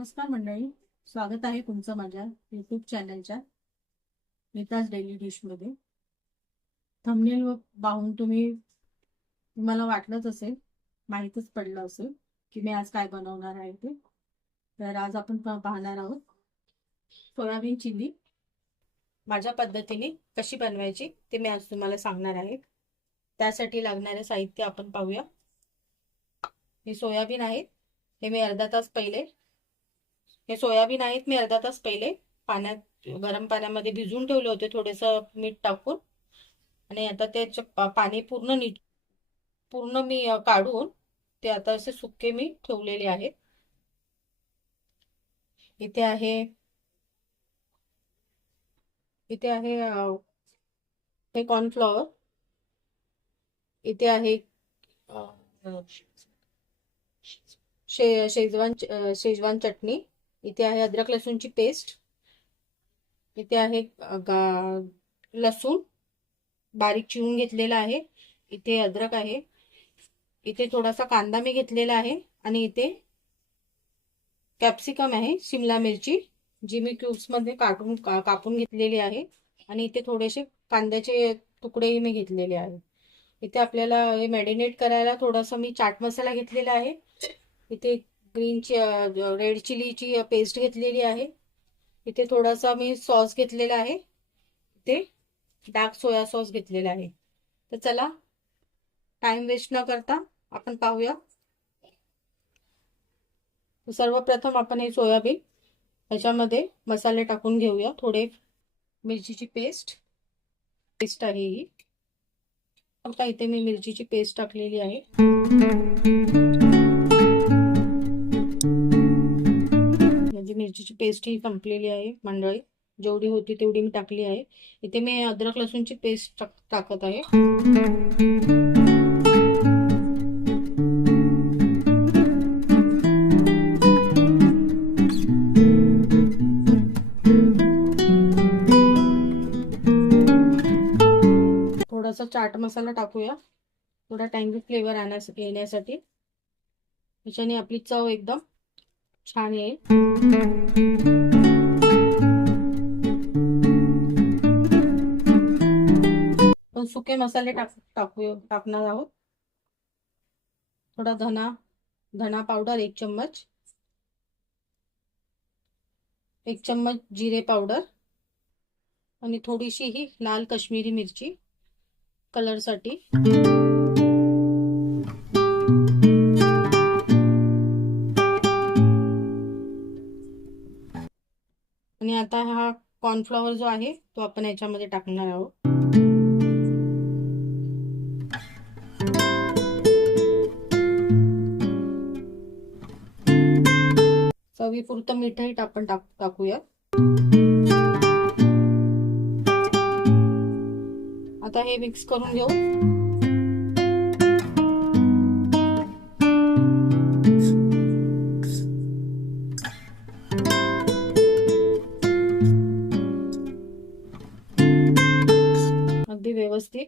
नमस्कार मंडळी, स्वागत आहे तुमचं माझ्या यूट्यूब चॅनलच्या नीताज डेली डिशमध्ये. थंबनेल पाहून तुम्हाला वाटलंच असेल, माहीतच पडलं असेल की मी आज काय बनवणार आहे ते. तर आज आपण पाहणार आहोत सोयाबीन चिल्ली. माझ्या पद्धतीने कशी बनवायची ते मी आज तुम्हाला सांगणार आहे. त्यासाठी लागणारे साहित्य आपण पाहूया. हे सोयाबीन आहेत, हे मी अर्धा तास पहिले पाण्यात, गरम पाण्यामध्ये भिजवून ठेवले होते थोडंसं मीठ टाकून. आणि आता ते पाणी पूर्ण मी काढून ते आता असे सुके मी ठेवलेले आहेत. इथे आहे इथे आहे हे कॉर्नफ्लॉवर. इथे आहे शेजवान चटणी. इथे आहे अद्रक लसूणची पेस्ट. इथे आहे लसूण बारीक चिरून घेतलेला आहे. इथे अद्रक आहे. इथे थोडासा कांदा मी घेतलेला आहे. आणि इथे कॅप्सिकम आहे, शिमला मिरची, जी मी क्यूब्स मध्ये कापून घेतलेली आहे. आणि इथे थोडेसे कांद्याचे तुकडेही मी घेतलेले आहे. इथे आपल्याला हे मॅरिनेट करायला थोडासा मी चाट मसाला घेतलेला आहे. इथे रेड चिलीची पेस्ट घेतलेली आहे. इथे थोडासा मी सॉस घेतलेला आहे. इथे डार्क सोया सॉस घेतलेला आहे. तर चला, टाइम वेस्ट न करता आपण पाहूया. सर्वप्रथम आपण हे सोयाबीन ह्याच्यामध्ये मसाले टाकून घेऊया. थोडे मिरचीची पेस्ट आहे ही. आता इथे मी मिरचीची पेस्ट टाकलेली आहे. म्हणजे मिरचीची पेस्ट ही संपलेली आहे मंडळी. जेवढी होती तेवढी मी टाकली आहे. इथे मी अद्रक लसूणची पेस्ट टाकत आहे. थोडासा चाट मसाला टाकूया, थोडा टँगी फ्लेवर येण्यासाठी. त्याच्याने आपली चव एकदम छान येईल. पण सुके मसाले टाकणार आहोत. थोडा धना पावडर 1 चम्मच, 1 चम्मच जिरे पावडर, आणि थोडीशी ही लाल काश्मीरी मिरची कलर साठी. आणि आता हा कॉर्नफ्लॉवर जो आहे तो आपण याच्यामध्ये टाकणार आहोत. चवीपुरतं मीठही आपण टाकूया. आता हे मिक्स करून घेऊ. अगदी व्यवस्थित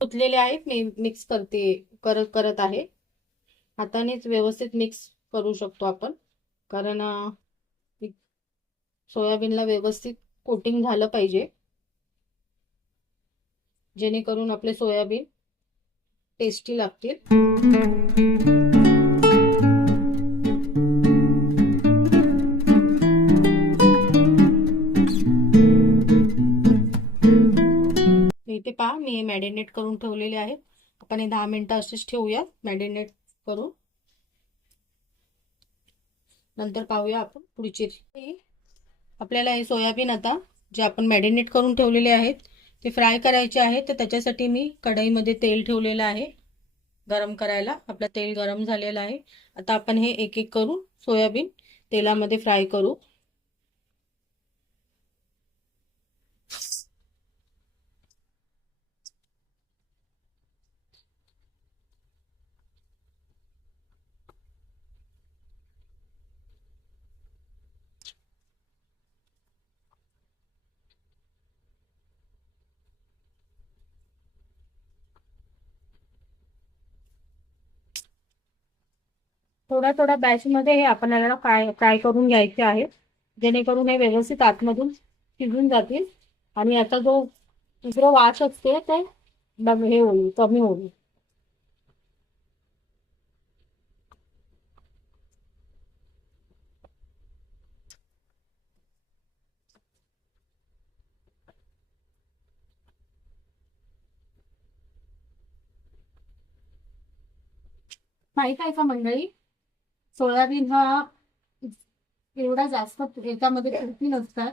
धुतलेले आहेत. मी मिक्स करत आहे. हातानेच व्यवस्थित मिक्स करू शकतो आपण, कारण सोयाबीनला व्यवस्थित कोटिंग झालं पाहिजे, जेणेकरून आपले सोयाबीन टेस्टी लागतील. इथे पहा, मी मॅरिनेट करून ठेवलेले आहेत. आपण हे 10 मिनिटं असेच ठेवूया मॅरिनेट करून. नंतर पाहूया आपण पुढची. आपल्याला हे सोयाबीन आता जे आपण मॅरिनेट करून ठेवलेले आहेत ते फ्राय करायचे आहे. तर त्याच्यासाठी मी कढईमध्ये तेल ठेवलेलं आहे गरम करायला. आपलं तेल गरम झालेलं आहे. आता आपण हे एक एक करून सोयाबीन तेलामध्ये फ्राय करू. थोड्या थोड्या बॅचमध्ये हे आपल्याला फ्राय करून घ्यायचे आहे, जेणेकरून हे व्यवस्थित आतमधून शिजून जातील आणि याचा जो दुसरा वास असते ते हे होईल, कमी होईल. माहित आहे का मंडळी, सोयाबीन हा एवढा जास्त याच्यामध्ये प्रोटीन असतात,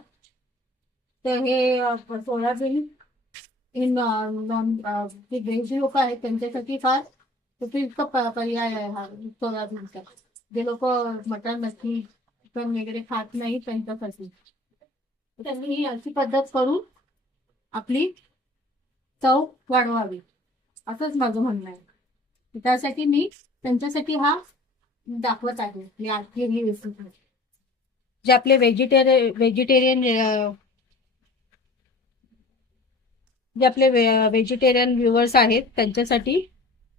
तर हे सोयाबीन जे व्हेज लोक आहेत त्यांच्यासाठी फार उपयुक्त पर्याय आहे हा सोयाबीनचा. जे लोक मटण मच्छी चिकन वगैरे खात नाही त्यांच्यासाठी त्यांनी ही अशी पद्धत करून आपली चव वाढवावी, असंच माझं म्हणणं आहे. त्यासाठी मी त्यांच्यासाठी हा दाखवत आहे मी आजची ही रेसिपी. जे आपले व्हेजिटेरियन व्ह्युअर्स आहेत त्यांच्यासाठी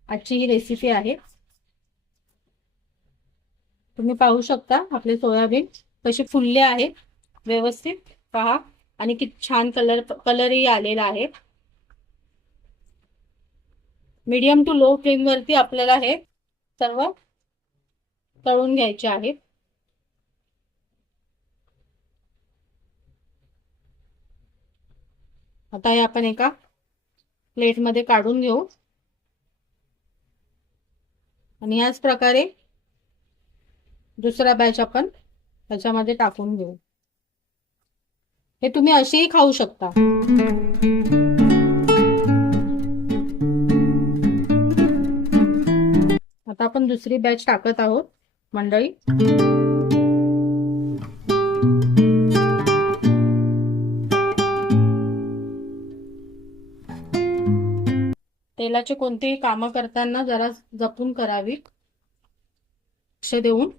आजची ही रेसिपी आहे. तुम्ही पाहू शकता आपले सोयाबीन कसे फुलले आहेत व्यवस्थित, पहा, आणि किती छान कलरही आलेला आहे. मीडियम टू लो फ्लेम वरती आपल्याला हे सर्व तळून घ्यायचे आहे. आता हे आपण एका प्लेटमध्ये काढून घेऊ आणि याच प्रकारे दुसरा बॅच आपण त्याच्यामध्ये टाकून घेऊ. हे तुम्ही असेही खाऊ शकता. आता आपण दुसरी बॅच टाकत आहोत मंडळी. तेलाचे कोणतेही कामं करताना जरा जपून करावी, लक्ष देऊन.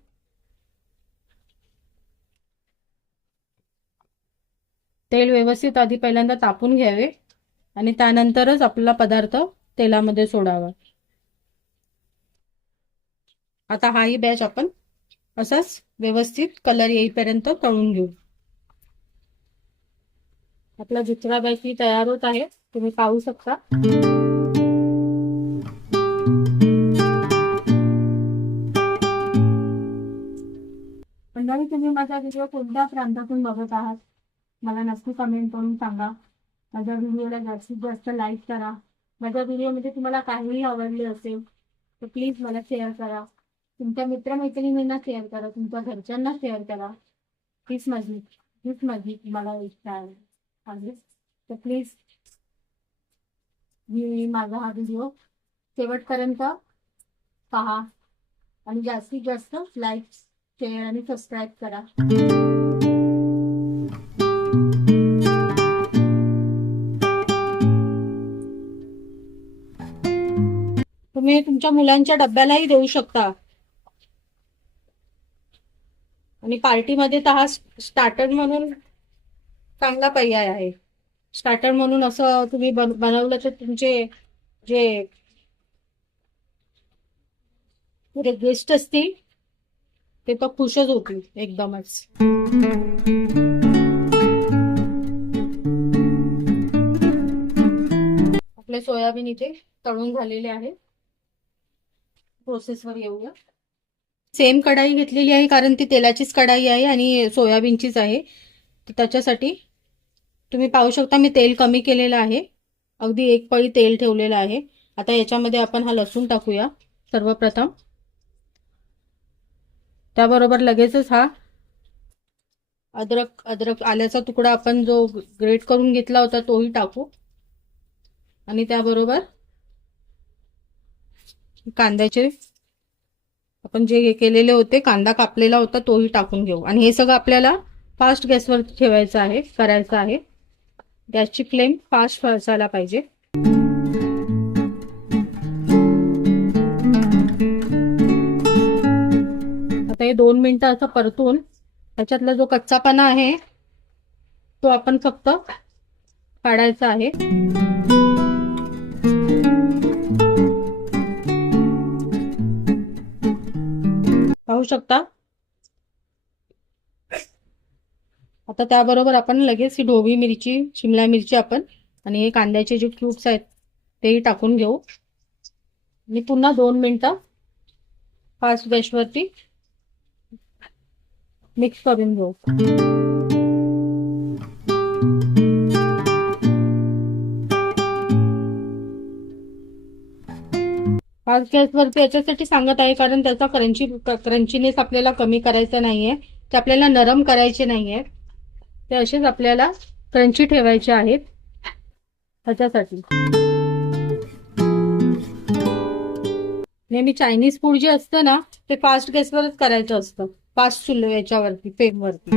तेल व्यवस्थित आधी पहिल्यांदा तापून घ्यावे आणि त्यानंतरच आपला पदार्थ तेलामध्ये सोडावा. आता हाही बॅच आपण असाच व्यवस्थित कलर येईपर्यंत तळून घेऊ. आपला दुसरा बॅच ही तयार होत आहे, तुम्ही पाहू शकता. मंडळी, तुम्ही माझा व्हिडिओ कोणत्या प्रांतातून बघत आहात मला नक्की कमेंट करून सांगा. माझ्या व्हिडिओला जास्तीत जास्त लाईक करा. माझ्या व्हिडिओमध्ये तुम्हाला काहीही आवडले असेल तर प्लीज मला शेअर करा, तुमच्या मित्रमैत्रिणींना शेअर करा, तुमच्या घरच्यांना शेअर करा. हीच माझी मला इच्छा आहे. तर प्लीज माझा हा व्हिडिओ शेवटपर्यंत पहा आणि जास्तीत जास्त लाईक, शेअर आणि सबस्क्राईब करा. तुम्ही तुमच्या मुलांच्या डब्यालाही देऊ शकता आणि पार्टीमध्ये तर हा स्टार्टर म्हणून चांगला पर्याय आहे. स्टार्टर म्हणून असं तुम्ही बनवलं तर तुमचे जे गेस्ट असतील ते तर खुशच होतील एकदमच. आपले सोयाबीन इथे तळून झालेले आहे. प्रोसेसवर येऊया. सेम कढाई घेतलेली आहे कारण ती तेलाचीच कढाई आहे आणि सोयाबीनचीच आहे. त्याच्यासाठी तुम्ही पाहू शकता मी तेल कमी केलेलं आहे, अगदी एक पळी तेल ठेवलेलं आहे. आता याच्यामध्ये आपण हा लसूण टाकूया सर्वप्रथम. त्याबरोबर लगेचच हा अद्रक आल्याचा तुकडा आपण जो ग्रेट करून घेतला होता तोही टाकू आणि त्याबरोबर कांद्याचे आपण जे केलेले होते, कांदा कापलेला होता तोही टाकून घेऊ आणि हे सगळं आपल्याला फास्ट गॅसवर ठेवायचं आहे, करायचं आहे. गॅसची फ्लेम फास्ट असायला पाहिजे. आता हे 2 मिनिटं असं परतून त्याच्यातला जो कच्चापणा आहे तो आपण फक्त काढायचा आहे. पाहू शकता. आता त्याबरोबर आपण लगेच ही ढोबळी मिरची, शिमला मिरची आपण आणि हे कांद्याचे जे क्यूब्स आहेत तेही टाकून घेऊ आणि पुन्हा 2 मिनिटं फास्ट गॅसवरती मिक्स करून घेऊ. फास्ट गॅसवरती याच्यासाठी सांगत आहे कारण त्याचा क्रंचीनेस आपल्याला कमी करायचा नाहीये, ते आपल्याला नरम करायचे नाहीये, ते असेच आपल्याला क्रंची ठेवायचे आहेत त्याच्यासाठी. नेहमी चायनीज फूड जे असतं ना ते फास्ट गॅसवरच करायचं असतं, फास्ट याच्यावरती फ्लेमवरती.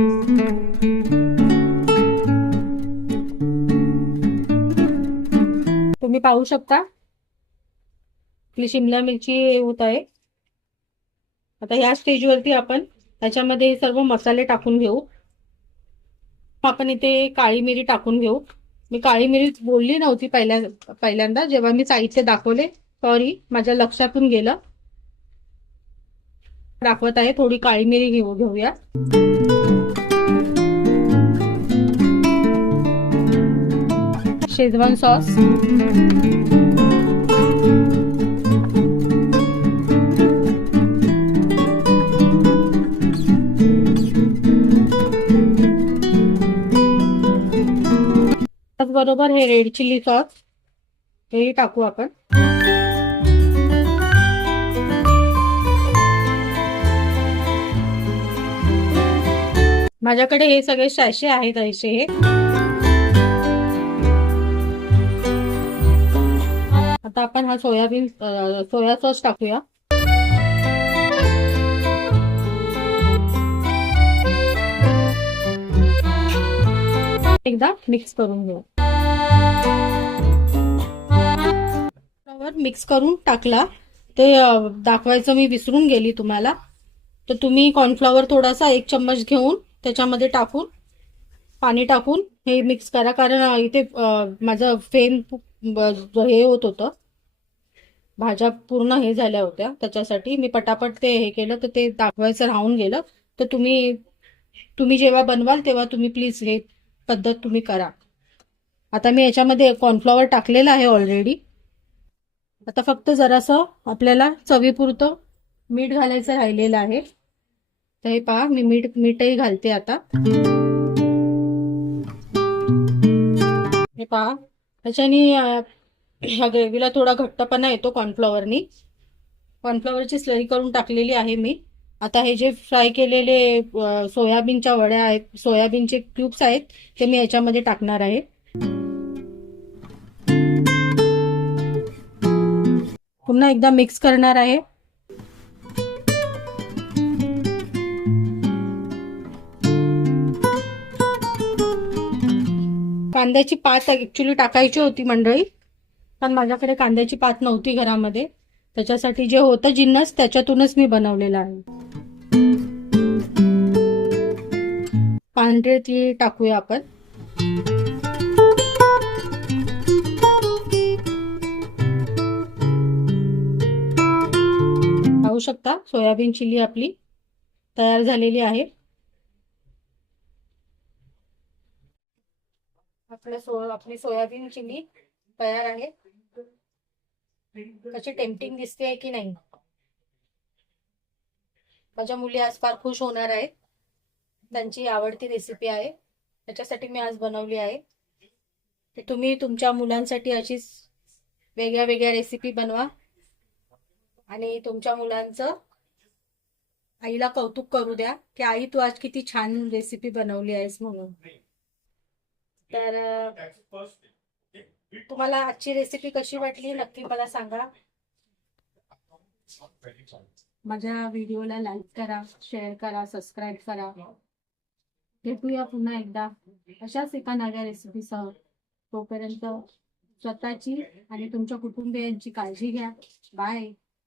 तुम्ही पाहू शकता आपली शिमला मिरची होत आहे. आता ह्या स्टेजवरती आपण त्याच्यामध्ये सर्व मसाले टाकून घेऊ. आपण इथे काळी मिरी टाकून घेऊ. मी काळी मिरी बोलली नव्हती पहिल्यांदा जेव्हा मी साहित्य दाखवले, सॉरी माझ्या लक्षातून गेलं. दाखवत आहे, थोडी काळी मिरी घेऊया. शेजवान सॉस, त्याचबरोबर हे रेड चिली सॉस हे टाकू आपण. माझ्याकडे हे सगळे सॅशे आहेत असे हे. आता आपण हा सोया सॉस टाकूया. एकदा मिक्स करून घेऊ. मिक्स करून टाकला ते दाखवायचं मी विसरून गेली तुम्हाला. तर तुम्ही कॉर्नफ्लॉवर थोडासा 1 चम्मच घेऊन त्याच्यामध्ये टाकून पाणी टाकून हे मिक्स करा, कारण इथे माझं फेम हे होत होतं, भाज्या पूर्ण हे झाल्या होत्या, त्याच्यासाठी मी पटापट ते हे केलं तर ते दाखवायचं राहून गेलं. तर तुम्ही जेव्हा बनवाल तेव्हा तुम्ही प्लीज हे पद्धत तुम्ही करा. आता मी याच्यामध्ये कॉर्नफ्लॉवर टाकलेलं आहे ऑलरेडी. आता फक्त जरासं आपल्याला चवीपुरतं मीठ घालायचं राहिलेलं आहे. तर हे पहा मी मीठही घालते आता. हे पहा त्याच्याने ह्या ग्रेव्हीला थोडा घट्टपणा येतो कॉर्नफ्लॉवरनी. कॉर्नफ्लॉवरची स्लरी करून टाकलेली आहे मी. आता हे जे फ्राय केलेले सोयाबीनच्या वड्या आहेत, सोयाबीनचे क्यूब्स आहेत, ते मी याच्यामध्ये टाकणार आहे. पुन्हा एकदा मिक्स करणार आहे. कांद्याची पात ऍक्च्युली टाकायची होती मंडळी, पण माझ्याकडे कांद्याची पात नव्हती घरामध्ये, त्याच्यासाठी जे होतं जिन्नस त्याच्यातूनच मी बनवलेला आहे. पांढरे तीळ टाकूया आपण. पाहू शकता सोयाबीन चिली आपली तयार झालेली आहे. आपली सोयाबीन चिली तयार आहे. कशी टेम्पटिंग दिसते की नाही. माझ्या मुली आज फार खुश होणार आहेत, त्यांची आवडती रेसिपी आहे, त्याच्यासाठी मी आज बनवली आहे. तर तुम्ही तुमच्या मुलांसाठी अशीच वेगळ्या वेगळ्या रेसिपी बनवा आणि तुमच्या मुलांचं आईला कौतुक करू द्या की आई तू आज किती छान रेसिपी बनवली आहेस म्हणून. तर तुम्हाला आजची रेसिपी कशी वाटली नक्की मला सांगा. माझ्या व्हिडिओला लाईक करा, शेअर करा, सबस्क्राईब करा. भेटूया पुन्हा एकदा अशाच एका नव्या रेसिपीसह. तोपर्यंत स्वतःची आणि तुमच्या कुटुंबियांची काळजी घ्या. बाय.